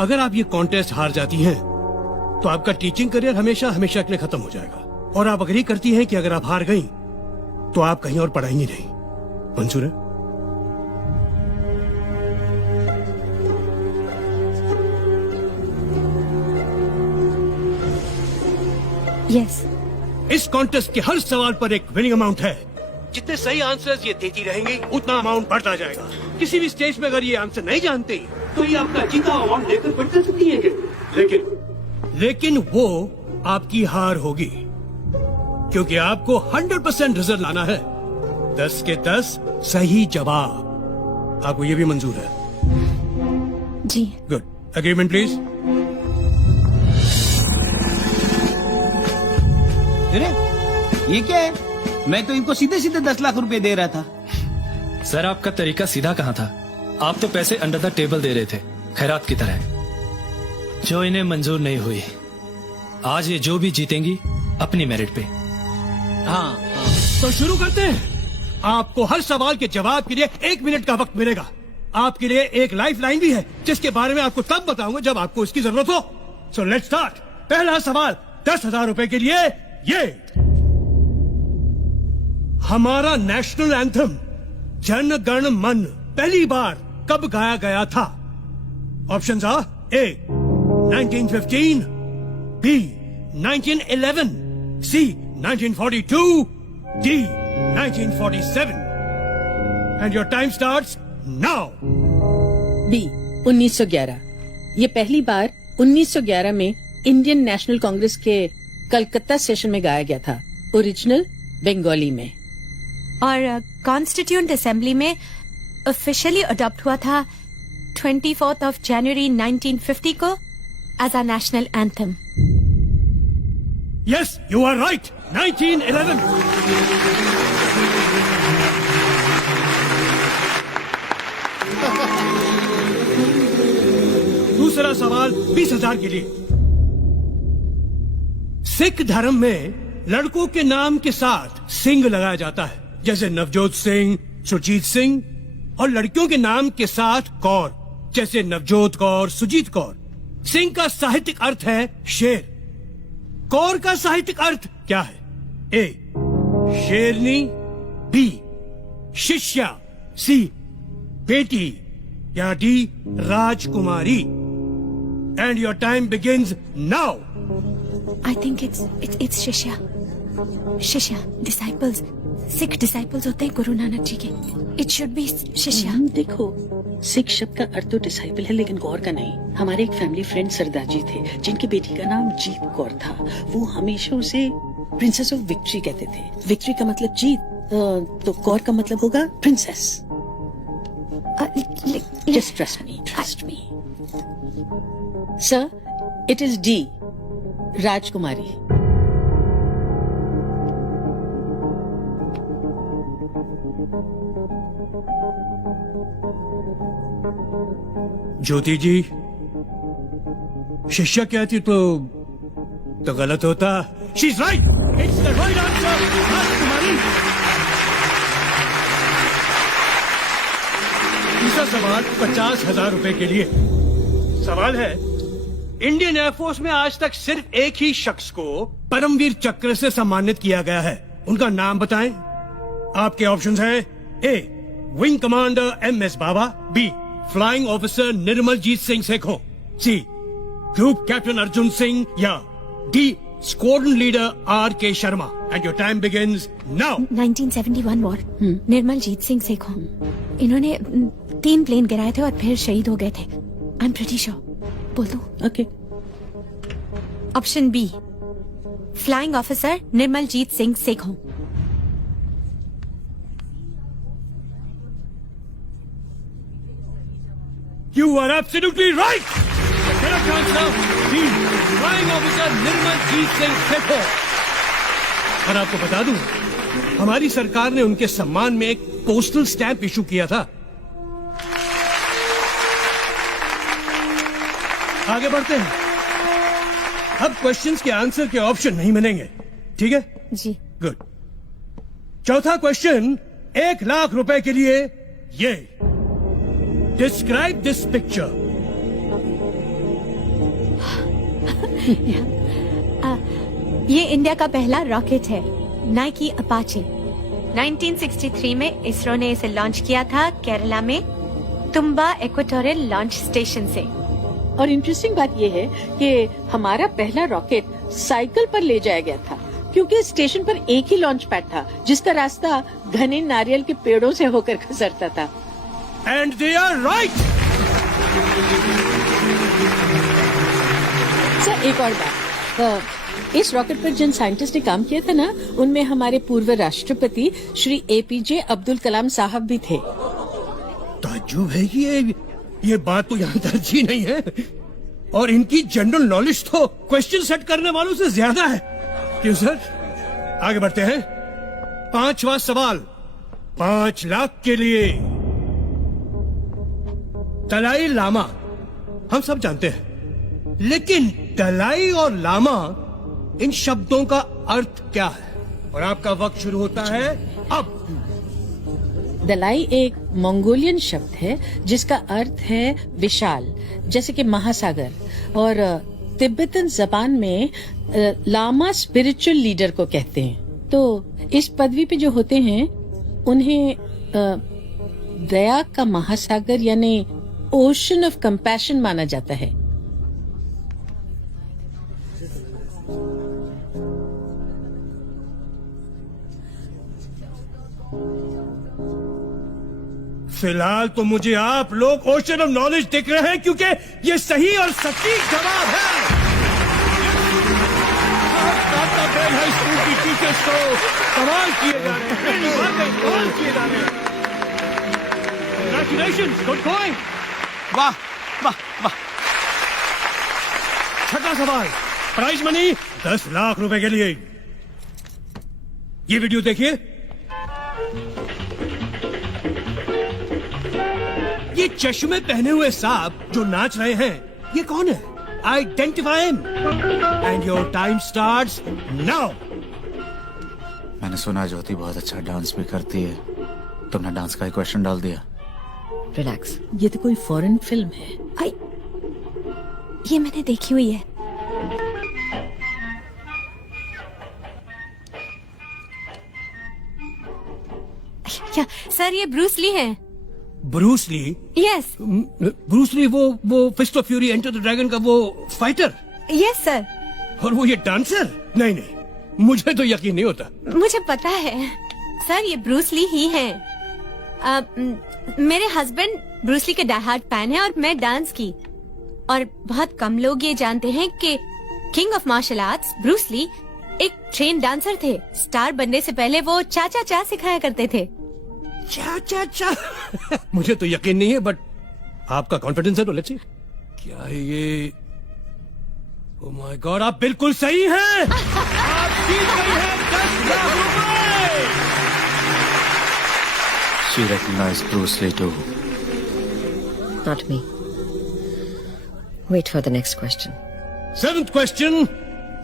अगर आप ये कॉन्टेस्ट हार जाती हैं तो आपका टीचिंग करियर हमेशा हमेशा के लिए खत्म हो जाएगा। और आप अग्री करती हैं कि अगर आप हार गई तो आप कहीं और पढ़ाएंगी नहीं। मंजूर है? यस। इस कॉन्टेस्ट के हर सवाल पर एक विनिंग अमाउंट है। जितने सही आंसर्स ये देती रहेंगी उतना अमाउंट बढ़ता जाएगा। किसी भी स्टेज पे अगर ये आंसर नहीं जानती तो ये आपका जीता अमाउंट लेकर बढ़ कर सकती है। लेकिन वो आपकी हार होगी, क्योंकि आपको 100% रिजल्ट लाना है। 10 के 10 सही जवाब। आपको ये भी मंजूर है? जी। गुड। Agreement please. अरे ये क्या है? मैं तो इनको सीधे सीधे 10 लाख रुपए दे रहा था। सर आपका तरीका सीधा कहाँ था? आप तो पैसे अंडर द टेबल दे रहे थे, खैरात की तरह, जो इन्हें मंजूर नहीं हुई। आज ये जो भी जीतेंगी अपनी मेरिट पे। हाँ। तो शुरू करते हैं। आपको हर सवाल के जवाब के लिए 1 मिनट का वक्त मिलेगा। आपके लिए एक लाइफ लाइन भी है जिसके बारे में आपको तब बताऊंगा जब आपको इसकी जरूरत हो। So let's start. पहला सवाल 10,000 रुपए के लिए। ये हमारा नेशनल एंथम जन गण मन पहली बार कब गाया गया था? Options are A 1915, B 1911, C 1942, D 1947. And your time starts now. B 1911। ये पहली बार 1911 में इंडियन नेशनल कांग्रेस के कलकत्ता सेशन में गाया गया था, ओरिजिनल बंगाली में। और कॉन्स्टिट्यूएंट असेंबली में ऑफिशियली अडॉप्ट हुआ था 24 जनवरी 1950 को as a national anthem. Yes, you are right. 1911। दूसरा सवाल 20,000 के लिए। सिख धर्म में लड़कों के नाम के साथ सिंह लगाया जाता है, जैसे नवजोत सिंह, सुरजीत सिंह, और लड़कियों के नाम के साथ कौर, जैसे नवजोत कौर, सुजीत कौर। सिंह का साहित्यिक अर्थ है शेर। कौर का साहित्यिक अर्थ क्या है? ए शेरनी, बी शिष्या, सी बेटी, या D Rajkumari. And your time begins now. I think it's शिष्या। शिष्या डिसाइपल्स, सिख डिसाइपल्स होते हैं गुरु नानक जी के। इट शुड बी शिष्या। देखो, सिख शब्द का अर्थ तो डिसाइपल है, लेकिन कौर का नहीं। हमारे एक फैमिली फ्रेंड सरदार जी थे, जिनकी बेटी का नाम जीत कौर था। वो हमेशा उसे प्रिंसेस ऑफ विक्ट्री कहते थे। विक्ट्री का मतलब जीत, तो कौर का मतलब होगा princess. Just trust me sir, it is D राजकुमारी। ज्योति जी, शिष्या कहती तो गलत होता। She is right. It's the right answer, राजकुमारी। तीसरा सवाल 50,000 रुपए के लिए। सवाल है, इंडियन एयरफोर्स में आज तक सिर्फ एक ही शख्स को परमवीर चक्र से सम्मानित किया गया है। उनका नाम बताएं। आपके ऑप्शंस हैं A wing commander MS Baba, B flying officer Nirmaljit Singh Sekhon, C group captain Arjun Singh, या D squadron leader RK. Sharma. And your time begins now. 1971 war, Nirmaljit Singh Sekhon. इन्होंने 3 प्लेन गिराए थे और फिर शहीद हो गए थे। I am pretty sure. बोल दो। Okay. Option B flying officer Nirmaljit Singh Sekhon. You are absolutely right. The correct answer is Flying Officer Nirmaljit Singh Sekhon. और आपको बता दूं, हमारी सरकार ने उनके सम्मान में एक पोस्टल स्टैंप इशू किया था। आगे बढ़ते हैं। अब क्वेश्चंस के आंसर के ऑप्शन नहीं मिलेंगे, ठीक है? जी। गुड। चौथा क्वेश्चन 1 लाख रुपए के लिए। ये डिस्क्राइब दिस पिक्चर। ये इंडिया का पहला रॉकेट है, नाइकी अपाचे। 1963 में इसरो ने इसे लॉन्च किया था केरला में तुम्बा इक्वेटोरियल लॉन्च स्टेशन से। और इंटरेस्टिंग बात यह है कि हमारा पहला रॉकेट साइकिल पर ले जाया गया था, क्योंकि स्टेशन पर एक ही लॉन्च पैड था जिसका रास्ता घने नारियल के पेड़ों से होकर गुजरता था। And they are right. Sir, एक और बात, इस रॉकेट पर जिन साइंटिस्ट ने काम किया था ना, उनमें हमारे पूर्व राष्ट्रपति श्री APJ अब्दुल कलाम साहब भी थे। ताज्जुब है कि ये बात तो यहाँ दर्ज ही नहीं है, और इनकी जनरल नॉलेज तो क्वेश्चन सेट करने वालों से ज्यादा है। क्यों सर? आगे बढ़ते हैं। 5वां सवाल 5 लाख के लिए। दलाई लामा हम सब जानते हैं, लेकिन दलाई और लामा, इन शब्दों का अर्थ क्या है? और आपका वक्त शुरू होता है अब। दलाई एक मंगोलियन शब्द है जिसका अर्थ है विशाल, जैसे कि महासागर, और तिब्बतन जबान में लामा स्पिरिचुअल लीडर को कहते हैं। तो इस पदवी पे जो होते हैं उन्हें दया का महासागर यानी ओशन ऑफ कंपैशन माना जाता है। फिलहाल तो मुझे आप लोग ओशन ऑफ नॉलेज दिख रहे हैं, क्योंकि ये सही और सटीक जवाब है। हाई स्कूल की टीचर्स को सवाल किए जा रहे हैं, सवाल किए जा रहे हैं। Congratulations, good going. वाह वाह वाह। छठा सवाल, प्राइज मनी 10 लाख रुपए के लिए। ये वीडियो देखिए। ये चश्मे पहने हुए सांप जो नाच रहे हैं, ये कौन है? Identify him and your time starts now. मैंने सुना ज्योति बहुत अच्छा डांस भी करती है। तुमने डांस का ही क्वेश्चन डाल दिया। रिलैक्स, ये तो कोई फॉरेन फिल्म है। आई, ये मैंने देखी हुई है। क्या सर, ये ब्रूस ली है? Bruce Lee? Yes Bruce Lee वो Fist of Fury Enter the Dragon का वो फाइटर? Yes sir. और वो ये डांसर? नहीं नहीं, मुझे तो यकीन नहीं होता। मुझे पता है सर, ये ब्रूस ली ही है। मेरे हस्बैंड ब्रूस ली के डाई हार्ड फैन है और मैं डांस की। और बहुत कम लोग ये जानते हैं कि king of martial arts Bruce Lee एक ट्रेन डांसर थे। स्टार बनने से पहले वो चा चा चा सिखाया करते थे। चा चा चा मुझे तो यकीन नहीं है, बट आपका कॉन्फिडेंस है तो लेट्स सी। क्या है ये? ओह माय गॉड, आप बिल्कुल सही हैं। आप जीत गई हैं 10 लाख रुपए। She recognized Bruce Lee too. Not me. Wait for the next question. 7th question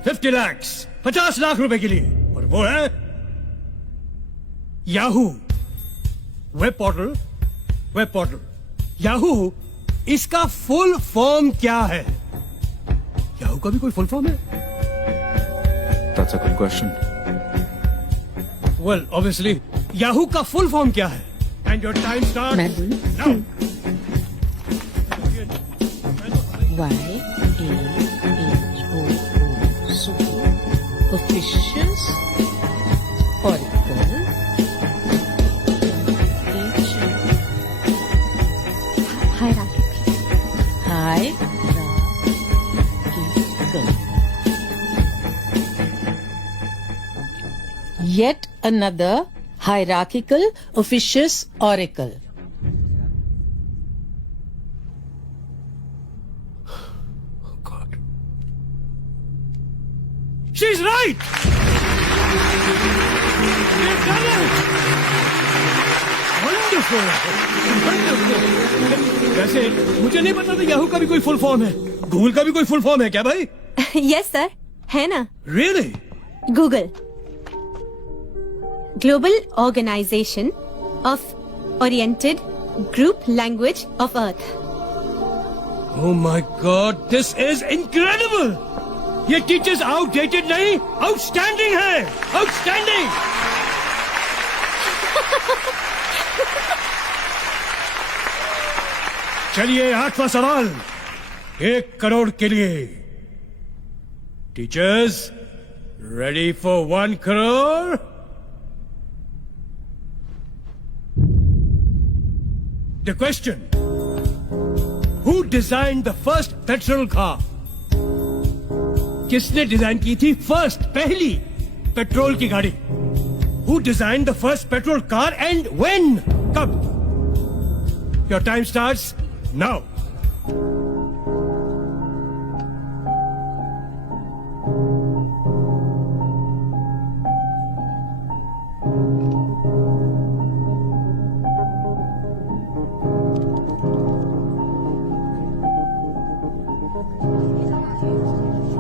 50 lakhs 50 lakh रुपए के लिए, और वो है याहू वेब पोर्टल। याहू, इसका फुल फॉर्म क्या है? याहू का भी कोई फुल फॉर्म है? That's a good question. Well, obviously, Yahoo का फुल फॉर्म क्या है? And your time starts मैं बोलूं? now. YAHOO officials Oracle Yet another hierarchical officious oracle. Oh God. She's right! We've done it! Wonderful! Wonderful! वैसे मुझे नहीं पता था याहू का भी कोई फुल फॉर्म है। गूगल का भी कोई फुल फॉर्म है क्या भाई? यस सर, है ना। Really? Google, global organization of oriented group language of earth. Oh my God, this is incredible! ये टीचर्स आउटडेटेड नहीं, आउटस्टैंडिंग है, आउटस्टैंडिंग। चलिए 8वां सवाल, 1 करोड़ के लिए। Teachers ready for 1 crore? The question, who design the first petrol car? किसने design की थी पहली पेट्रोल की गाड़ी? Who design the first petrol car and when? कब? Your time starts now.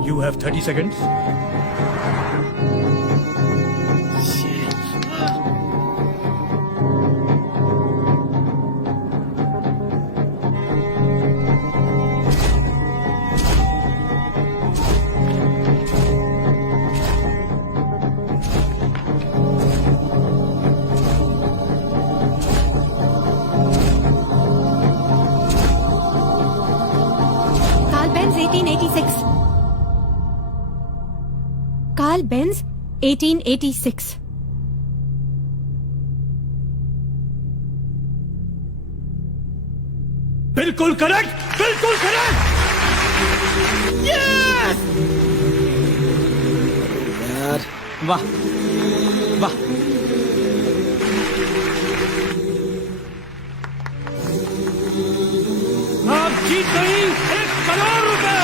You have 30 seconds. Carl Benz 1886। बिल्कुल करेक्ट, बिल्कुल correct. वाह वाह। आप जीत गई 1 करोड़ रुपए।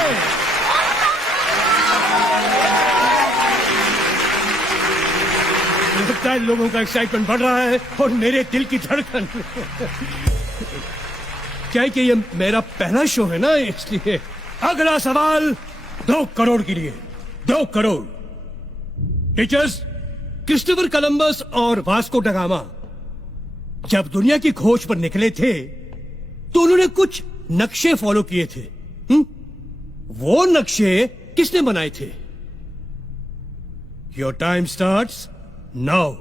लगता है लोगों का एक्साइटमेंट बढ़ रहा है और मेरे दिल की धड़कन। क्या है कि ये मेरा पहला शो है ना, इसलिए। अगला सवाल 2 करोड़ के लिए। 2 करोड़। टीचर्स, क्रिस्टोफर कोलंबस और वास्को ड गामा जब दुनिया की खोज पर निकले थे तो उन्होंने कुछ नक्शे फॉलो किए थे। वो नक्शे किसने बनाए थे? Your time starts now.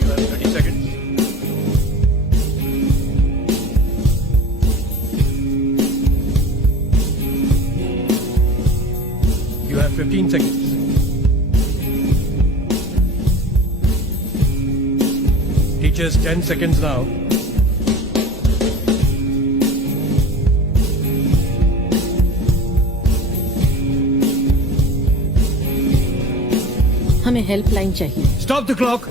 You have 30 seconds. You have 15 seconds. Teachers, 10 seconds now. हमें हेल्पलाइन चाहिए। Stop the clock.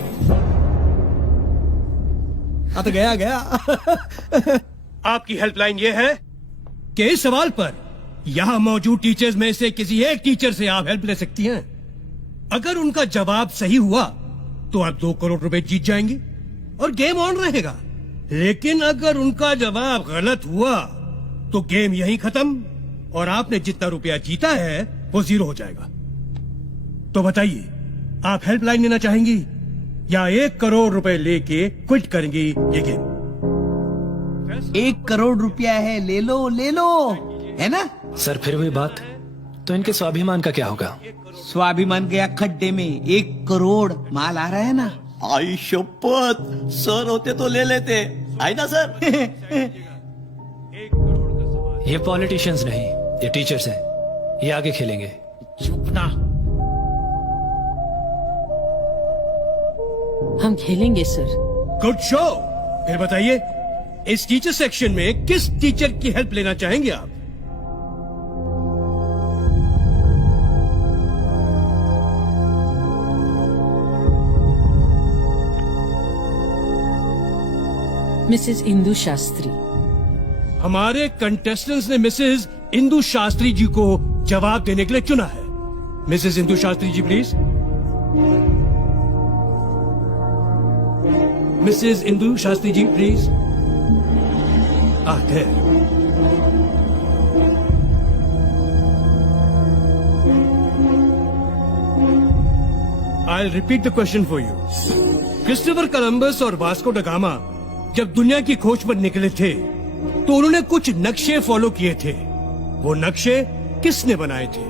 तो गया। आपकी हेल्पलाइन ये है कि इस सवाल पर यहां मौजूद टीचर्स में से किसी एक टीचर से आप हेल्प ले सकती हैं। अगर उनका जवाब सही हुआ तो आप 2 करोड़ रुपए जीत जाएंगे और गेम ऑन रहेगा। लेकिन अगर उनका जवाब गलत हुआ तो गेम यहीं खत्म और आपने जितना रुपया जीता है वो 0 हो जाएगा। तो बताइए, आप हेल्पलाइन लेना चाहेंगी या 1 करोड़ रुपए लेके क्विट करेंगी ये गेम? 1 करोड़ रुपया है, ले लो ले लो, है ना? सर फिर वही बात, तो इनके स्वाभिमान का क्या होगा? स्वाभिमान गया खड्डे में। 1 करोड़ माल आ रहा है ना। आई शपथ, सर होते तो ले लेते, आई ना सर। ये पॉलिटिशियंस नहीं, ये टीचर्स हैं, ये आगे खेलेंगे। चुप ना। हम खेलेंगे सर। Good show. फिर बताइए, इस टीचर सेक्शन में किस टीचर की हेल्प लेना चाहेंगे आप? मिसेस इंदु शास्त्री। हमारे कंटेस्टेंट्स ने मिसेस इंदु शास्त्री जी को जवाब देने के लिए चुना है। Mrs Indu Shastri ji please. Mrs Indu Shastri ji please. there. I'll repeat the question for you. Christopher Columbus और वास्को ड गामा जब दुनिया की खोज पर निकले थे तो उन्होंने कुछ नक्शे फॉलो किए थे। वो नक्शे किसने बनाए थे?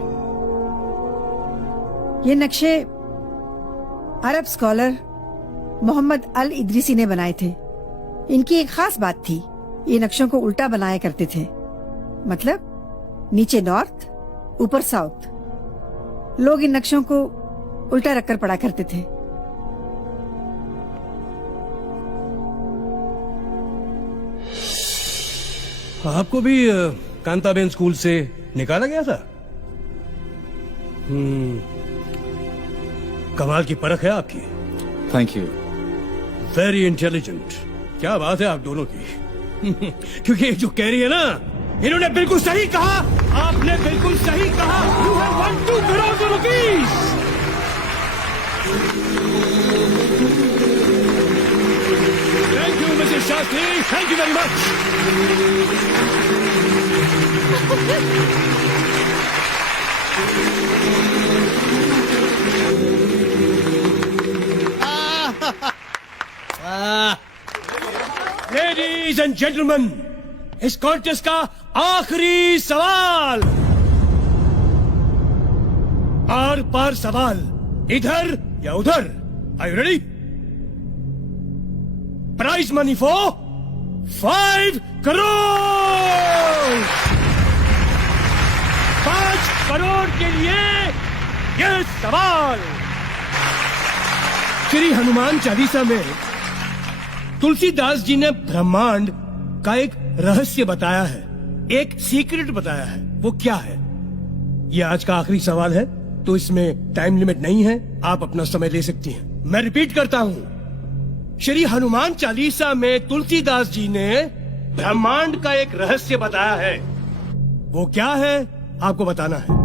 ये नक्शे अरब स्कॉलर मोहम्मद अल इदरीसी ने बनाए थे। इनकी एक खास बात थी, ये नक्शों को उल्टा बनाया करते थे, मतलब नीचे नॉर्थ ऊपर साउथ। लोग इन नक्शों को उल्टा रखकर पढ़ा करते थे। आपको भी कांताबेन स्कूल से निकाला गया था? कमाल की परख है आपकी। Thank you. Very intelligent. क्या बात है आप दोनों की। क्योंकि ये जो कह रही है ना, इन्होंने बिल्कुल सही कहा। आपने बिल्कुल सही कहा। You have one 2 crore rupees. Thank you Mr Shastri, thank you very much. Ladies and gentleman, इस कॉन्टेस्ट का आखिरी सवाल। आर पार सवाल, इधर या उधर। Are you ready? Prize money for 5 crore. 5 crore के लिए यह सवाल। श्री हनुमान चालीसा में तुलसीदास जी ने ब्रह्मांड का एक रहस्य बताया है, एक सीक्रेट बताया है। वो क्या है? ये आज का आखिरी सवाल है, तो इसमें टाइम लिमिट नहीं है, आप अपना समय ले सकती हैं। मैं रिपीट करता हूँ, श्री हनुमान चालीसा में तुलसीदास जी ने ब्रह्मांड का एक रहस्य बताया है। वो क्या है आपको बताना है।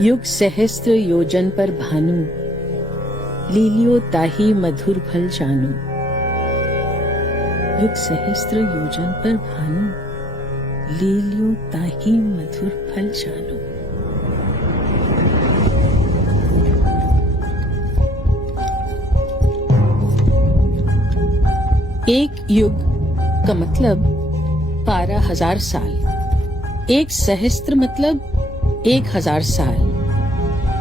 युग सहस्त्र योजन पर भानु, लीलियो ताही मधुर फल जानू। युग सहस्त्र योजन पर भानु, लीलियो ताही मधुर फल जानू। एक युग का मतलब 12,000 साल। एक सहस्त्र मतलब 1,000 साल।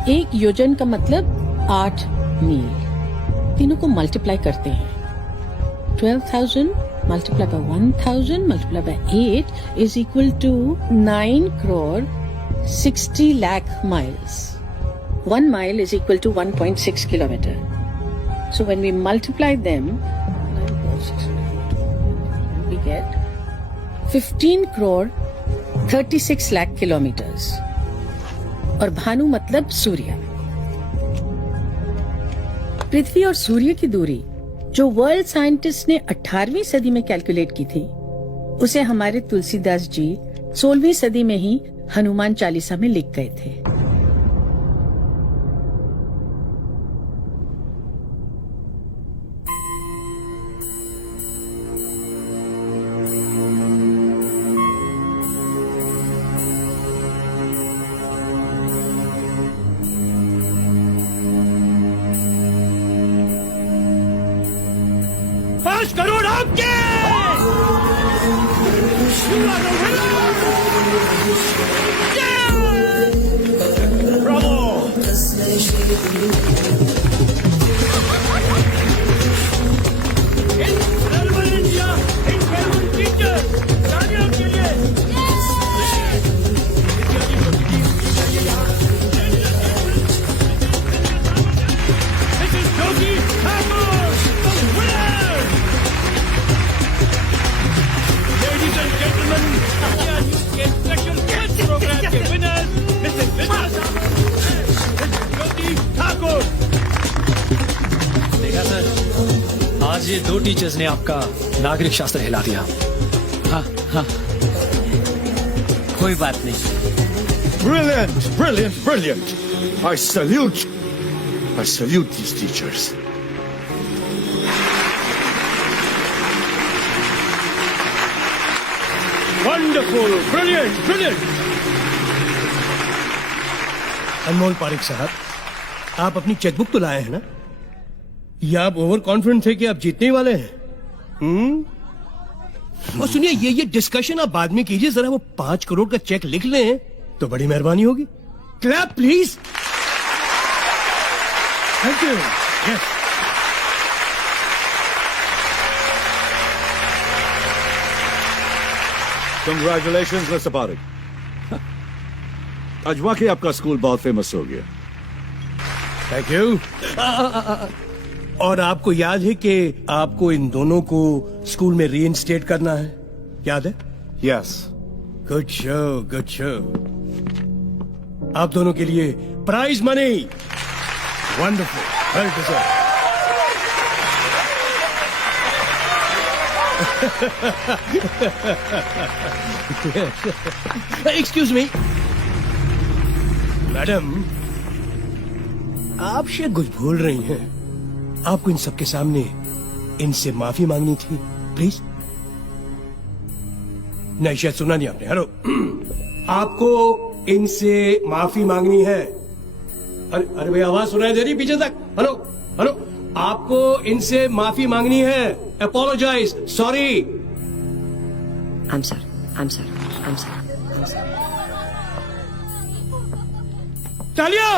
एक योजन का मतलब 8 मील। तीनों को मल्टीप्लाई करते हैं। 12,000 multiply by 1,000 multiply by 8 is equal to 9 crore 60 lakh miles. 1 mile is equal to 1.6 kilometer. So when we multiply them, we get 15 crore 36 lakh kilometers. और भानु मतलब सूर्य। पृथ्वी और सूर्य की दूरी जो वर्ल्ड साइंटिस्ट ने 18वीं सदी में कैलकुलेट की थी, उसे हमारे तुलसीदास जी 16वीं सदी में ही हनुमान चालीसा में लिख गए थे। करोड़ आपके। You are the winner! Yeah! Bravo! Incredible India! Incredible teacher! तालियां के लिए! This is Jyoti Thakur, the winner! Ladies and gentlemen, India News के स्पेशल गेस्ट प्रोग्राम के आज ये 2 टीचर्स ने आपका नागरिक शास्त्र हिला दिया। हाँ हाँ, कोई बात नहीं। Brilliant, brilliant, brilliant. I salute these teachers. Wonderful, brilliant, brilliant. Anmol Pareek साहब, आप अपनी चेकबुक तो लाए हैं ना? या आप ओवर कॉन्फिडेंट थे कि आप जीतने ही वाले हैं? और सुनिए, ये डिस्कशन आप बाद में कीजिए, जरा वो 5 करोड़ का चेक लिख लें तो बड़ी मेहरबानी होगी। Clap please. Thank you. Yes. Congratulations, Mr. Parik. आज वाकई आपका स्कूल बहुत फेमस हो गया। Thank you. और आपको याद है कि आपको इन दोनों को स्कूल में रीइंस्टेट करना है, याद है? Yes. Good show, good show. आप दोनों के लिए prize money. Wonderful, well deserve. Excuse me madam, आप शायद कुछ भूल रही हैं। आपको इन सबके सामने इनसे माफी मांगनी थी, प्लीज। नहीं, शायद सुना नहीं आपने। हेलो, आपको इनसे माफी मांगनी है। अरे भाई, आवाज सुनाई दे रही पीछे तक? हेलो हेलो, आपको इनसे माफी मांगनी है। Apologise, sorry. I'm sorry. I'm sorry. I'm sorry. I'm sorry. तालियां।